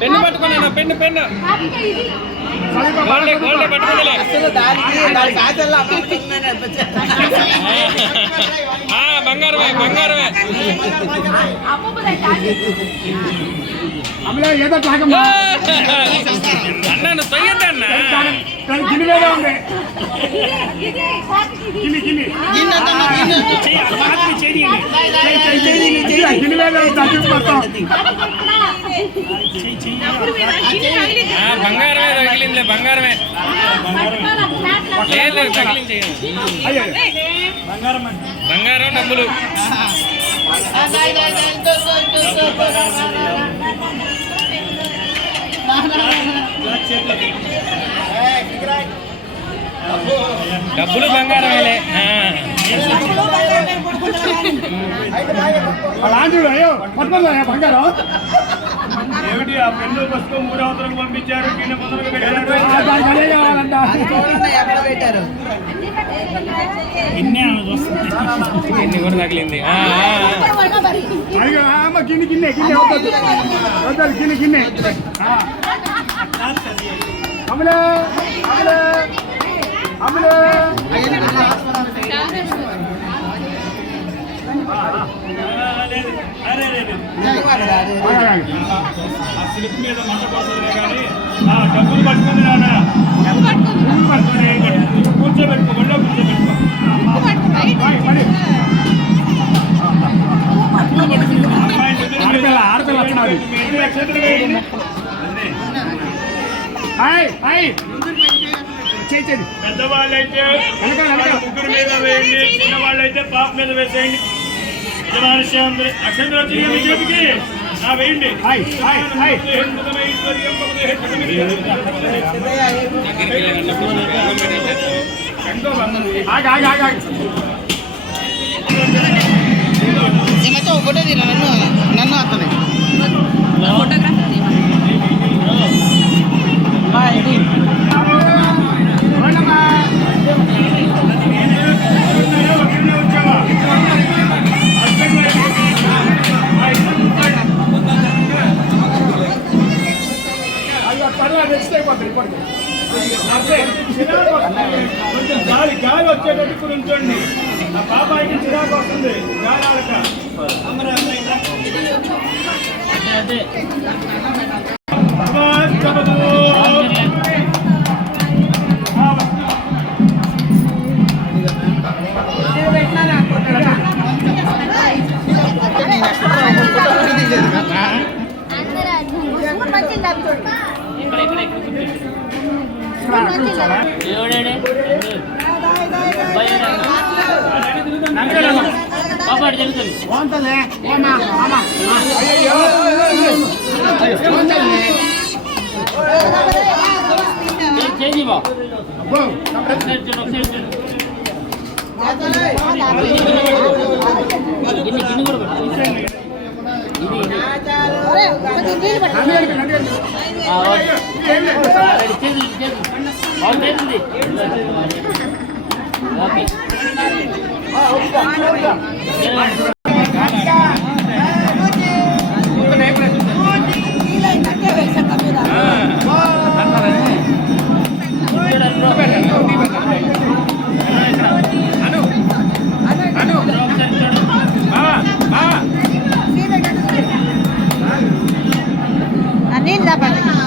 Pen పట్టుకున్నాను, pen pen గోల్డే గోల్డే పట్టుకుందలే. బంగారమే బంగారమే. అన్న నువ్వు తొయ్యద్దు అన్న. బంగారమే తగిలిందిలే, బంగారమే లేదు తగిలింది. బంగారం డబ్బులు డబ్బులు బంగారమేలే. బంగారం ఏమిటి? ఆ పెన్ను పుస్తకం 3 అవతలకు పంపించారు, కింద పుస్తకం పెట్టారు. గిన్నె కూడా తగిలింది. గిన్నె గిన్నె గిన్నె గిన్నె అమలే అమలే అమలే. స్లిప్ మీద మంట పోతుంది కానీ డబ్బులు పట్టుకుంది నాన్న. కూర్చోబెట్టుకో, ఒళ్ళో కూర్చోబెట్టుకో. పెద్దవాళ్ళైతే ముగ్గురు మీద వేయండి, చిన్నవాళ్ళైతే పాప మీద వేసేయండి. అక్షంతరం చేయండి, చేతికి వేయండి. ఒకటే నన్ను నన్ను అతనే కొంచెం గాలి గాలి వచ్చేటట్టు ఉంచండి. నా పాపాయికి చిరాకు వస్తుంది గాలి ఆడక. నీళ్ళు తప్పండి.